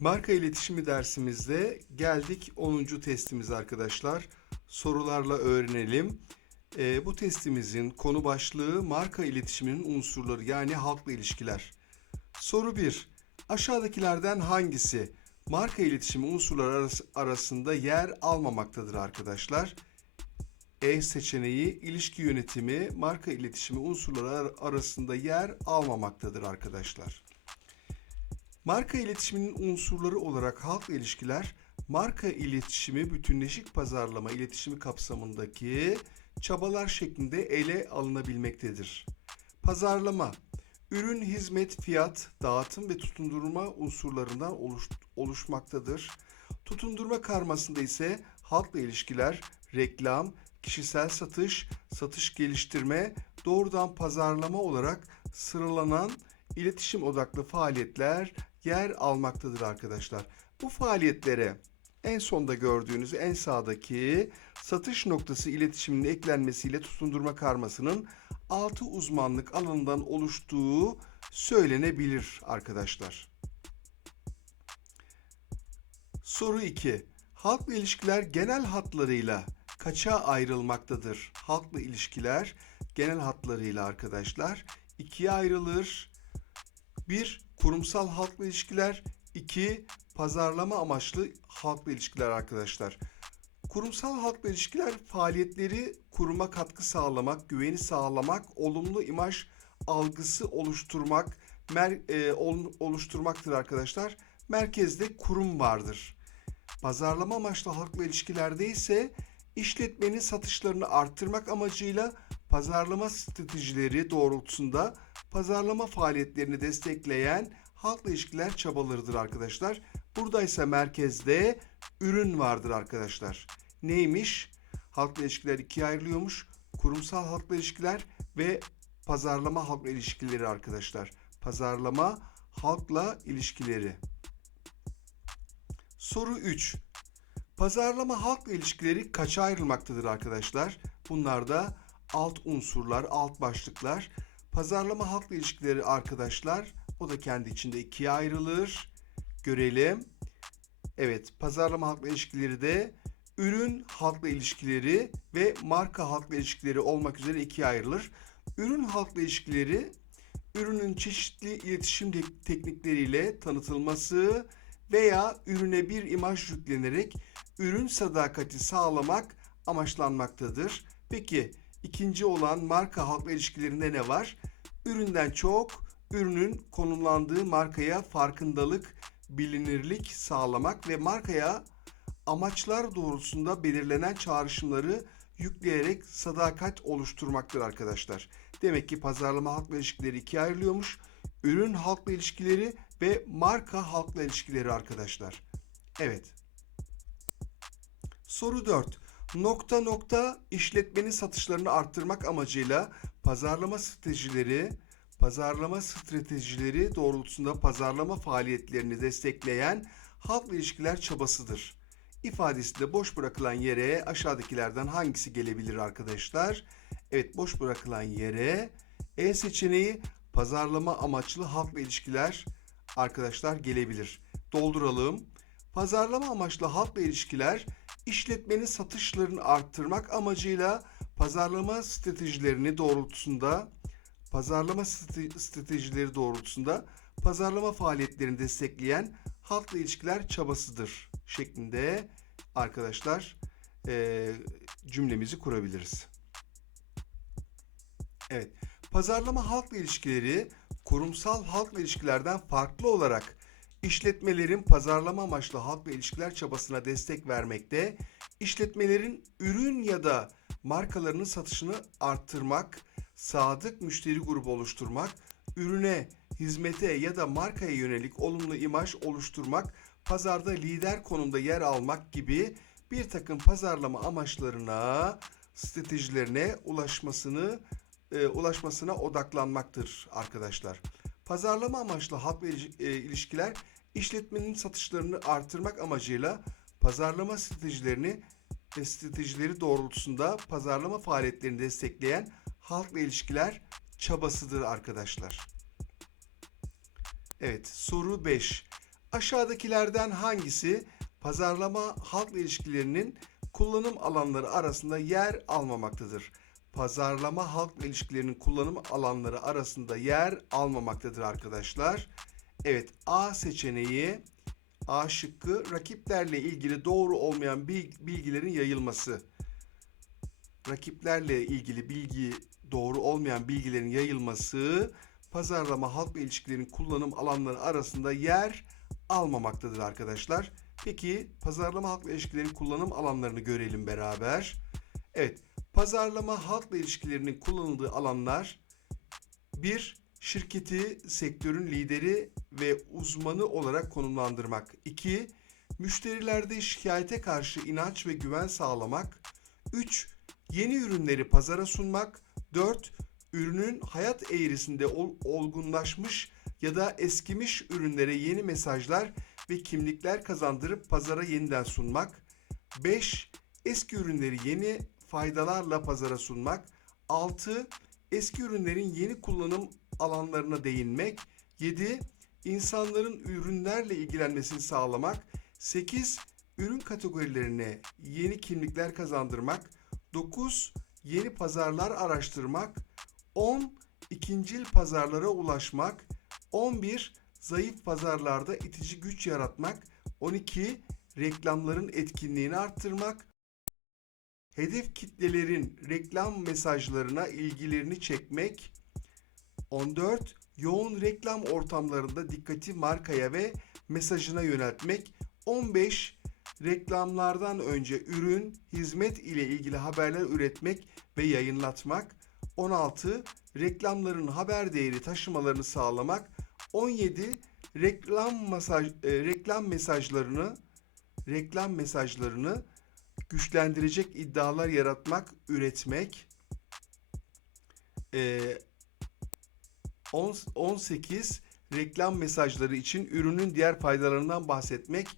Marka iletişimi dersimizde geldik 10. testimiz arkadaşlar. Sorularla öğrenelim. Ee, bu testimizin konu başlığı marka iletişiminin unsurları yani halkla ilişkiler. Soru 1. Aşağıdakilerden hangisi marka iletişimi unsurları arası- arasında yer almamaktadır arkadaşlar? E seçeneği ilişki yönetimi marka iletişimi unsurları ar- arasında yer almamaktadır arkadaşlar. Marka iletişiminin unsurları olarak halkla ilişkiler, marka iletişimi bütünleşik pazarlama iletişimi kapsamındaki çabalar şeklinde ele alınabilmektedir. Pazarlama, ürün, hizmet, fiyat, dağıtım ve tutundurma unsurlarından oluş- oluşmaktadır. Tutundurma karmasında ise halkla ilişkiler, reklam, kişisel satış, satış geliştirme, doğrudan pazarlama olarak sıralanan iletişim odaklı faaliyetler yer almaktadır arkadaşlar. Bu faaliyetlere en sonda gördüğünüz en sağdaki satış noktası iletişiminin eklenmesiyle tutundurma karmasının 6 uzmanlık alanından oluştuğu söylenebilir arkadaşlar. Soru 2. Halkla ilişkiler genel hatlarıyla kaça ayrılmaktadır? Halkla ilişkiler genel hatlarıyla arkadaşlar ikiye ayrılır. 1. Kurumsal halkla ilişkiler 2. Pazarlama amaçlı halkla ilişkiler arkadaşlar. Kurumsal halkla ilişkiler faaliyetleri kuruma katkı sağlamak, güveni sağlamak, olumlu imaj algısı oluşturmak, mer- e, ol- oluşturmaktır arkadaşlar. Merkezde kurum vardır. Pazarlama amaçlı halkla ilişkilerde ise işletmenin satışlarını arttırmak amacıyla pazarlama stratejileri doğrultusunda pazarlama faaliyetlerini destekleyen halkla ilişkiler çabalarıdır arkadaşlar. Burada ise merkezde ürün vardır arkadaşlar. Neymiş? Halkla ilişkiler ikiye ayrılıyormuş. Kurumsal halkla ilişkiler ve pazarlama halkla ilişkileri arkadaşlar. Pazarlama halkla ilişkileri. Soru 3. Pazarlama halkla ilişkileri kaça ayrılmaktadır arkadaşlar? Bunlar da alt unsurlar, alt başlıklar. Pazarlama halkla ilişkileri arkadaşlar o da kendi içinde ikiye ayrılır. Görelim. Evet, pazarlama halkla ilişkileri de ürün halkla ilişkileri ve marka halkla ilişkileri olmak üzere ikiye ayrılır. Ürün halkla ilişkileri ürünün çeşitli iletişim tek- teknikleriyle tanıtılması veya ürüne bir imaj yüklenerek ürün sadakati sağlamak amaçlanmaktadır. Peki ikinci olan marka halkla ilişkilerinde ne var? Üründen çok ürünün konumlandığı markaya farkındalık, bilinirlik sağlamak ve markaya amaçlar doğrultusunda belirlenen çağrışımları yükleyerek sadakat oluşturmaktır arkadaşlar. Demek ki pazarlama halkla ilişkileri ikiye ayrılıyormuş. Ürün halkla ilişkileri ve marka halkla ilişkileri arkadaşlar. Evet. Soru 4. Nokta nokta işletmenin satışlarını arttırmak amacıyla pazarlama stratejileri pazarlama stratejileri doğrultusunda pazarlama faaliyetlerini destekleyen halkla ilişkiler çabasıdır. İfadesinde boş bırakılan yere aşağıdakilerden hangisi gelebilir arkadaşlar? Evet boş bırakılan yere E seçeneği pazarlama amaçlı halkla ilişkiler arkadaşlar gelebilir. Dolduralım. Pazarlama amaçlı halkla ilişkiler işletmenin satışlarını arttırmak amacıyla pazarlama stratejilerini doğrultusunda pazarlama strate- stratejileri doğrultusunda pazarlama faaliyetlerini destekleyen halkla ilişkiler çabasıdır şeklinde arkadaşlar eee, cümlemizi kurabiliriz. Evet, pazarlama halkla ilişkileri kurumsal halkla ilişkilerden farklı olarak işletmelerin pazarlama amaçlı halkla ilişkiler çabasına destek vermekte, işletmelerin ürün ya da markalarının satışını arttırmak, sadık müşteri grubu oluşturmak, ürüne, hizmete ya da markaya yönelik olumlu imaj oluşturmak, pazarda lider konumda yer almak gibi bir takım pazarlama amaçlarına, stratejilerine ulaşmasını e, ulaşmasına odaklanmaktır arkadaşlar. Pazarlama amaçlı halkla e, ilişkiler işletmenin satışlarını artırmak amacıyla pazarlama stratejilerini ve stratejileri doğrultusunda pazarlama faaliyetlerini destekleyen halkla ilişkiler çabasıdır arkadaşlar. Evet, soru 5. Aşağıdakilerden hangisi pazarlama halkla ilişkilerinin kullanım alanları arasında yer almamaktadır? Pazarlama halkla ilişkilerinin kullanım alanları arasında yer almamaktadır arkadaşlar. Evet A seçeneği A şıkkı rakiplerle ilgili doğru olmayan bil- bilgilerin yayılması. Rakiplerle ilgili bilgi doğru olmayan bilgilerin yayılması pazarlama halkla ilişkilerin kullanım alanları arasında yer almamaktadır arkadaşlar. Peki pazarlama halkla ilişkilerin kullanım alanlarını görelim beraber. Evet, pazarlama halkla ilişkilerinin kullanıldığı alanlar bir Şirketi sektörün lideri ve uzmanı olarak konumlandırmak. 2. Müşterilerde şikayete karşı inanç ve güven sağlamak. 3. Yeni ürünleri pazara sunmak. 4. Ürünün hayat eğrisinde ol- olgunlaşmış ya da eskimiş ürünlere yeni mesajlar ve kimlikler kazandırıp pazara yeniden sunmak. 5. Eski ürünleri yeni faydalarla pazara sunmak. 6. Eski ürünlerin yeni kullanım alanlarına değinmek. 7. İnsanların ürünlerle ilgilenmesini sağlamak. 8. Ürün kategorilerine yeni kimlikler kazandırmak. 9. Yeni pazarlar araştırmak. 10. İkincil pazarlara ulaşmak. 11. Zayıf pazarlarda itici güç yaratmak. 12. Reklamların etkinliğini arttırmak. Hedef kitlelerin reklam mesajlarına ilgilerini çekmek. 14. Yoğun reklam ortamlarında dikkati markaya ve mesajına yöneltmek. 15. Reklamlardan önce ürün, hizmet ile ilgili haberler üretmek ve yayınlatmak. 16. Reklamların haber değeri taşımalarını sağlamak. 17. Reklam mesaj e, reklam mesajlarını reklam mesajlarını güçlendirecek iddialar yaratmak, üretmek. Ee, 10 18 reklam mesajları için ürünün diğer faydalarından bahsetmek.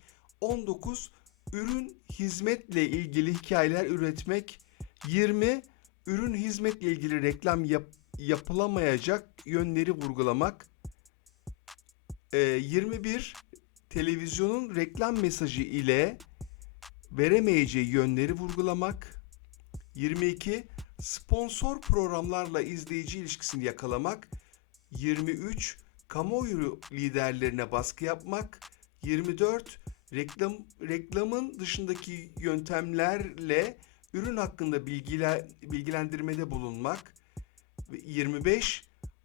19 ürün hizmetle ilgili hikayeler üretmek. 20 ürün hizmetle ilgili reklam yap- yapılamayacak yönleri vurgulamak. Ee, 21 televizyonun reklam mesajı ile veremeyeceği yönleri vurgulamak. 22 sponsor programlarla izleyici ilişkisini yakalamak. 23 kamuoyu liderlerine baskı yapmak. 24 reklam reklamın dışındaki yöntemlerle ürün hakkında bilgiler, bilgilendirmede bulunmak. Ve 25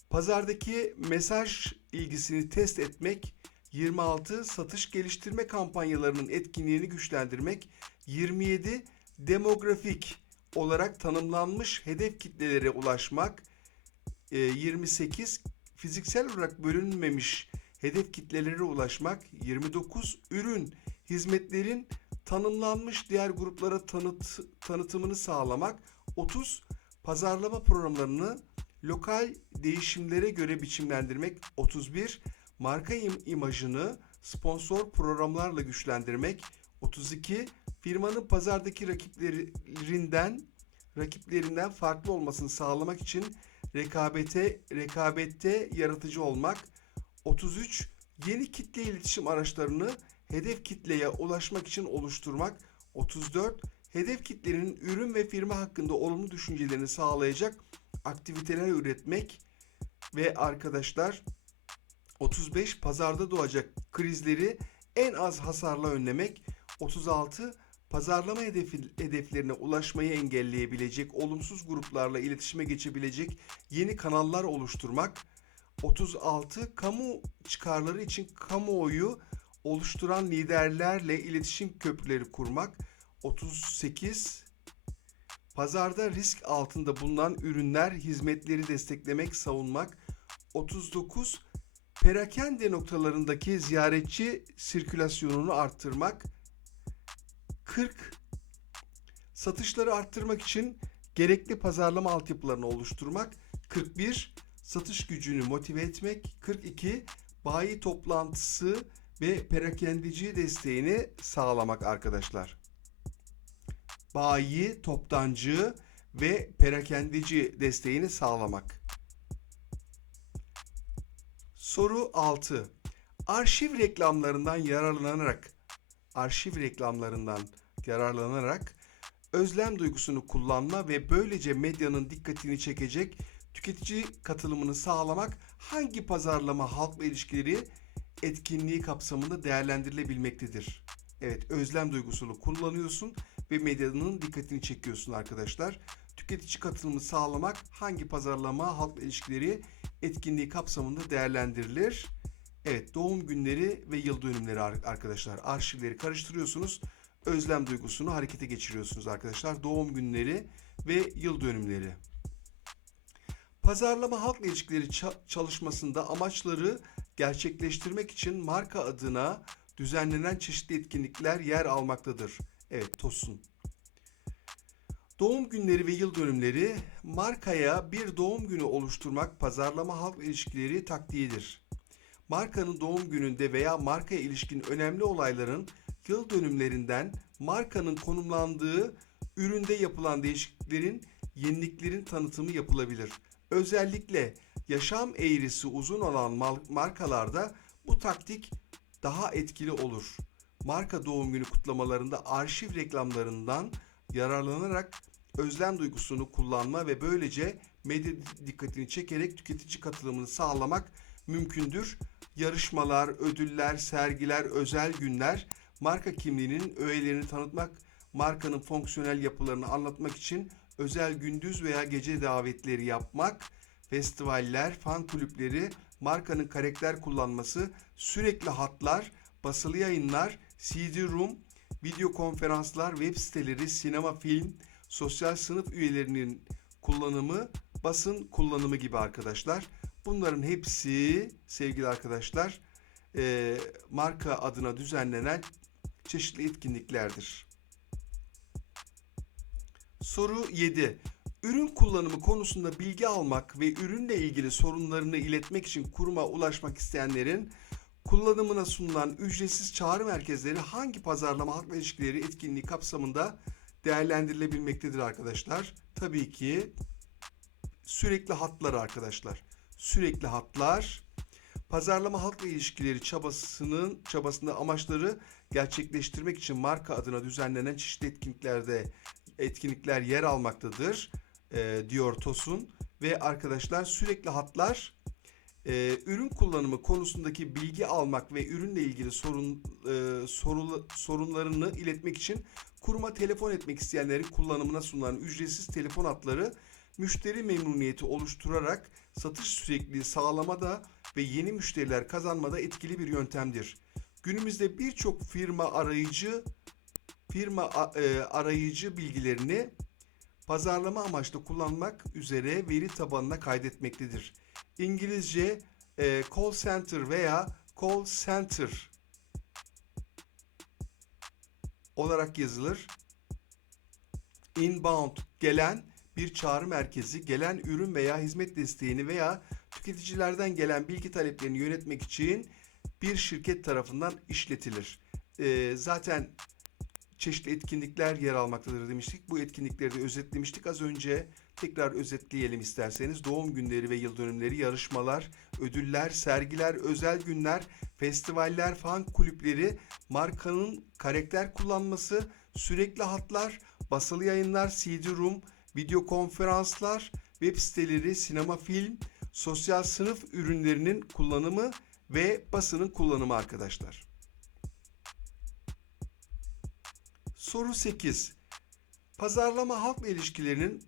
pazardaki mesaj ilgisini test etmek. 26 satış geliştirme kampanyalarının etkinliğini güçlendirmek. 27 demografik olarak tanımlanmış hedef kitlelere ulaşmak. Ee, 28 fiziksel olarak bölünmemiş hedef kitlelere ulaşmak. 29 ürün, hizmetlerin tanımlanmış diğer gruplara tanıt, tanıtımını sağlamak. 30 pazarlama programlarını lokal değişimlere göre biçimlendirmek. 31 marka im- imajını sponsor programlarla güçlendirmek. 32 firmanın pazardaki rakiplerinden rakiplerinden farklı olmasını sağlamak için rekabete rekabette yaratıcı olmak. 33 yeni kitle iletişim araçlarını hedef kitleye ulaşmak için oluşturmak. 34 hedef kitlenin ürün ve firma hakkında olumlu düşüncelerini sağlayacak aktiviteler üretmek ve arkadaşlar 35 pazarda doğacak krizleri en az hasarla önlemek. 36 pazarlama hedefi, hedeflerine ulaşmayı engelleyebilecek, olumsuz gruplarla iletişime geçebilecek yeni kanallar oluşturmak. 36 kamu çıkarları için kamuoyu oluşturan liderlerle iletişim köprüleri kurmak. 38 pazarda risk altında bulunan ürünler, hizmetleri desteklemek, savunmak. 39 perakende noktalarındaki ziyaretçi sirkülasyonunu arttırmak. 40 satışları arttırmak için gerekli pazarlama altyapılarını oluşturmak. 41 satış gücünü motive etmek. 42 bayi toplantısı ve perakendeci desteğini sağlamak arkadaşlar. Bayi, toptancı ve perakendeci desteğini sağlamak. Soru 6. Arşiv reklamlarından yararlanarak arşiv reklamlarından yararlanarak özlem duygusunu kullanma ve böylece medyanın dikkatini çekecek tüketici katılımını sağlamak hangi pazarlama halkla ilişkileri etkinliği kapsamında değerlendirilebilmektedir? Evet, özlem duygusunu kullanıyorsun ve medyanın dikkatini çekiyorsun arkadaşlar. Tüketici katılımı sağlamak hangi pazarlama halkla ilişkileri etkinliği kapsamında değerlendirilir? Evet, doğum günleri ve yıl dönümleri ar- arkadaşlar. Arşivleri karıştırıyorsunuz. Özlem duygusunu harekete geçiriyorsunuz arkadaşlar. Doğum günleri ve yıl dönümleri. Pazarlama halkla ilişkileri ça- çalışmasında amaçları gerçekleştirmek için marka adına düzenlenen çeşitli etkinlikler yer almaktadır. Evet, Tosun. Doğum günleri ve yıl dönümleri markaya bir doğum günü oluşturmak pazarlama halk ilişkileri taktiğidir. Markanın doğum gününde veya markaya ilişkin önemli olayların yıl dönümlerinden markanın konumlandığı üründe yapılan değişikliklerin, yeniliklerin tanıtımı yapılabilir. Özellikle yaşam eğrisi uzun olan markalarda bu taktik daha etkili olur. Marka doğum günü kutlamalarında arşiv reklamlarından yararlanarak özlem duygusunu kullanma ve böylece medya dikkatini çekerek tüketici katılımını sağlamak mümkündür. Yarışmalar, ödüller, sergiler, özel günler, marka kimliğinin öğelerini tanıtmak, markanın fonksiyonel yapılarını anlatmak için özel gündüz veya gece davetleri yapmak, festivaller, fan kulüpleri, markanın karakter kullanması, sürekli hatlar, basılı yayınlar, CD-ROOM, video konferanslar, web siteleri, sinema, film, sosyal sınıf üyelerinin kullanımı, basın kullanımı gibi arkadaşlar. Bunların hepsi sevgili arkadaşlar eee, marka adına düzenlenen çeşitli etkinliklerdir. Soru 7. Ürün kullanımı konusunda bilgi almak ve ürünle ilgili sorunlarını iletmek için kuruma ulaşmak isteyenlerin kullanımına sunulan ücretsiz çağrı merkezleri hangi pazarlama halkla ilişkileri etkinliği kapsamında değerlendirilebilmektedir arkadaşlar? Tabii ki sürekli hatlar arkadaşlar. Sürekli hatlar pazarlama halkla ilişkileri çabasının çabasında amaçları gerçekleştirmek için marka adına düzenlenen çeşitli etkinliklerde etkinlikler yer almaktadır e, diyor Tosun ve arkadaşlar sürekli hatlar e, ürün kullanımı konusundaki bilgi almak ve ürünle ilgili sorun e, sorulu- sorunlarını iletmek için kuruma telefon etmek isteyenlerin kullanımına sunulan ücretsiz telefon hatları müşteri memnuniyeti oluşturarak satış sürekliliği sağlamada ve yeni müşteriler kazanmada etkili bir yöntemdir. Günümüzde birçok firma arayıcı firma e, arayıcı bilgilerini pazarlama amaçlı kullanmak üzere veri tabanına kaydetmektedir. İngilizce e, call center veya call center olarak yazılır. Inbound gelen bir çağrı merkezi gelen ürün veya hizmet desteğini veya tüketicilerden gelen bilgi taleplerini yönetmek için bir şirket tarafından işletilir. E, zaten çeşitli etkinlikler yer almaktadır demiştik. Bu etkinlikleri de özetlemiştik az önce. Tekrar özetleyelim isterseniz. Doğum günleri ve yıl dönümleri, yarışmalar, ödüller, sergiler, özel günler, festivaller, fan kulüpleri, markanın karakter kullanması, sürekli hatlar, basılı yayınlar, CD-ROOM, video konferanslar, web siteleri, sinema, film, sosyal sınıf ürünlerinin kullanımı ve basının kullanımı arkadaşlar. Soru 8. Pazarlama halkla ilişkilerinin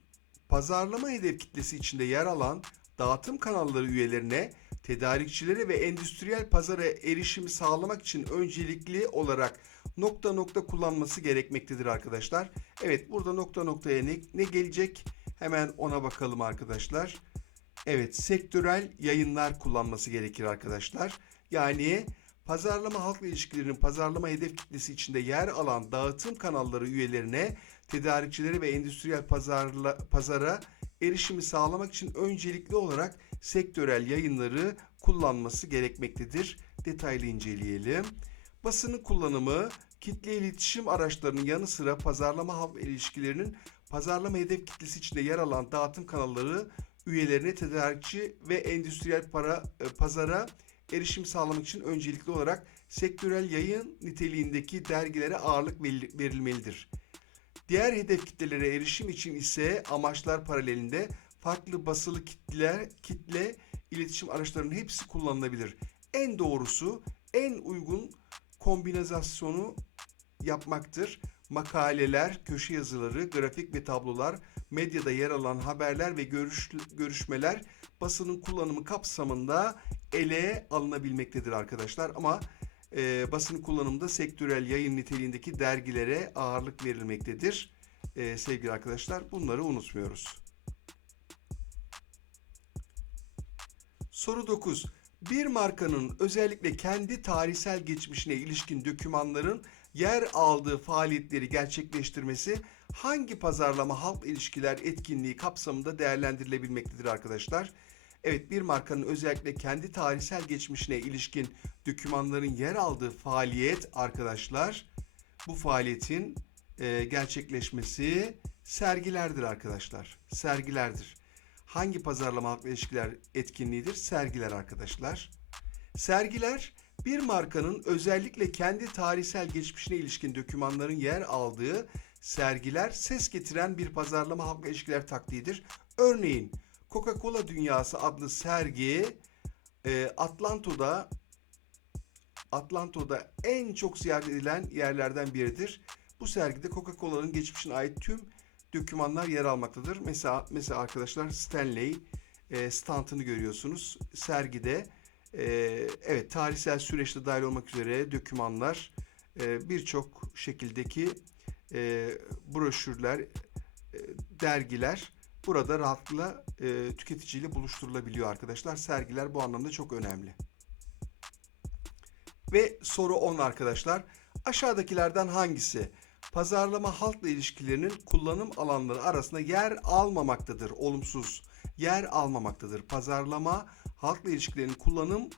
pazarlama hedef kitlesi içinde yer alan dağıtım kanalları üyelerine tedarikçilere ve endüstriyel pazara erişimi sağlamak için öncelikli olarak nokta nokta kullanması gerekmektedir arkadaşlar. Evet burada nokta noktaya ne, ne gelecek? Hemen ona bakalım arkadaşlar. Evet sektörel yayınlar kullanması gerekir arkadaşlar. Yani pazarlama halkla ilişkilerinin pazarlama hedef kitlesi içinde yer alan dağıtım kanalları üyelerine, tedarikçilere ve endüstriyel pazarla, pazara erişimi sağlamak için öncelikli olarak sektörel yayınları kullanması gerekmektedir. Detaylı inceleyelim. Basının kullanımı, kitle iletişim araçlarının yanı sıra pazarlama halk ilişkilerinin pazarlama hedef kitlesi içinde yer alan dağıtım kanalları üyelerine tedarikçi ve endüstriyel para, e, pazara erişim sağlamak için öncelikli olarak sektörel yayın niteliğindeki dergilere ağırlık veril- verilmelidir. Diğer hedef kitlelere erişim için ise amaçlar paralelinde farklı basılı kitleler, kitle iletişim araçlarının hepsi kullanılabilir. En doğrusu, en uygun kombinasyonu yapmaktır. Makaleler, köşe yazıları, grafik ve tablolar, medyada yer alan haberler ve görüş, görüşmeler basının kullanımı kapsamında ele alınabilmektedir arkadaşlar. Ama e, basın kullanımında sektörel yayın niteliğindeki dergilere ağırlık verilmektedir. E, sevgili arkadaşlar bunları unutmuyoruz. Soru 9. Bir markanın özellikle kendi tarihsel geçmişine ilişkin dokümanların yer aldığı faaliyetleri gerçekleştirmesi hangi pazarlama halk ilişkiler etkinliği kapsamında değerlendirilebilmektedir arkadaşlar? Evet bir markanın özellikle kendi tarihsel geçmişine ilişkin dokümanların yer aldığı faaliyet arkadaşlar bu faaliyetin e, gerçekleşmesi sergilerdir arkadaşlar. Sergilerdir. Hangi pazarlama halkla ilişkiler etkinliğidir? Sergiler arkadaşlar. Sergiler bir markanın özellikle kendi tarihsel geçmişine ilişkin dokümanların yer aldığı sergiler ses getiren bir pazarlama halkla ilişkiler taktiğidir. Örneğin Coca-Cola Dünyası adlı sergi e, Atlanto'da Atlanto'da en çok ziyaret edilen yerlerden biridir. Bu sergide Coca-Cola'nın geçmişine ait tüm dokümanlar yer almaktadır. Mesela mesela arkadaşlar Stanley e, standını görüyorsunuz. Sergide e, evet tarihsel süreçte dahil olmak üzere dokümanlar e, birçok şekildeki e, broşürler, e, dergiler burada rahatlıkla e, tüketiciyle buluşturulabiliyor arkadaşlar. Sergiler bu anlamda çok önemli. Ve soru 10 arkadaşlar. Aşağıdakilerden hangisi pazarlama halkla ilişkilerinin kullanım alanları arasında yer almamaktadır? Olumsuz yer almamaktadır. Pazarlama halkla ilişkilerinin kullanım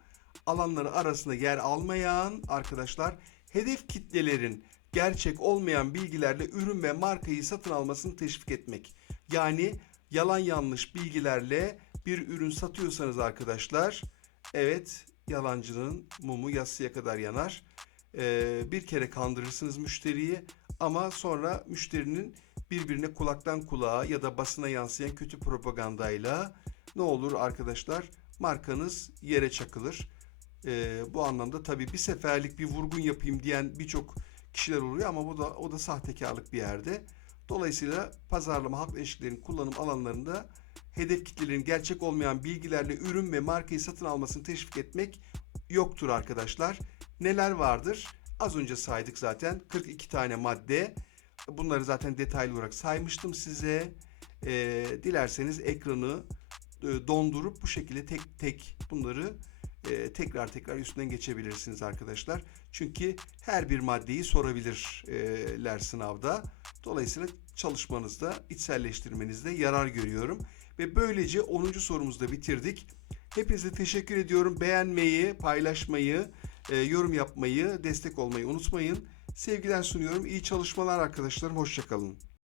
alanları arasında yer almayan arkadaşlar hedef kitlelerin gerçek olmayan bilgilerle ürün ve markayı satın almasını teşvik etmek. Yani yalan yanlış bilgilerle bir ürün satıyorsanız arkadaşlar evet yalancının mumu yatsıya kadar yanar. Ee, bir kere kandırırsınız müşteriyi ama sonra müşterinin birbirine kulaktan kulağa ya da basına yansıyan kötü propagandayla ne olur arkadaşlar markanız yere çakılır. Ee, bu anlamda tabii bir seferlik bir vurgun yapayım diyen birçok kişiler oluyor ama bu da o da sahtekarlık bir yerde. Dolayısıyla pazarlama halk ilişkilerinin kullanım alanlarında hedef kitlelerin gerçek olmayan bilgilerle ürün ve markayı satın almasını teşvik etmek yoktur arkadaşlar. Neler vardır? Az önce saydık zaten 42 tane madde. Bunları zaten detaylı olarak saymıştım size. Ee, dilerseniz ekranı e, dondurup bu şekilde tek tek bunları e, tekrar tekrar üstünden geçebilirsiniz arkadaşlar. Çünkü her bir maddeyi sorabilirler sınavda. Dolayısıyla çalışmanızda, içselleştirmenizde yarar görüyorum. Ve böylece 10. sorumuzu da bitirdik. Hepinize teşekkür ediyorum. Beğenmeyi, paylaşmayı, e, yorum yapmayı, destek olmayı unutmayın. Sevgiler sunuyorum. İyi çalışmalar arkadaşlarım. Hoşçakalın.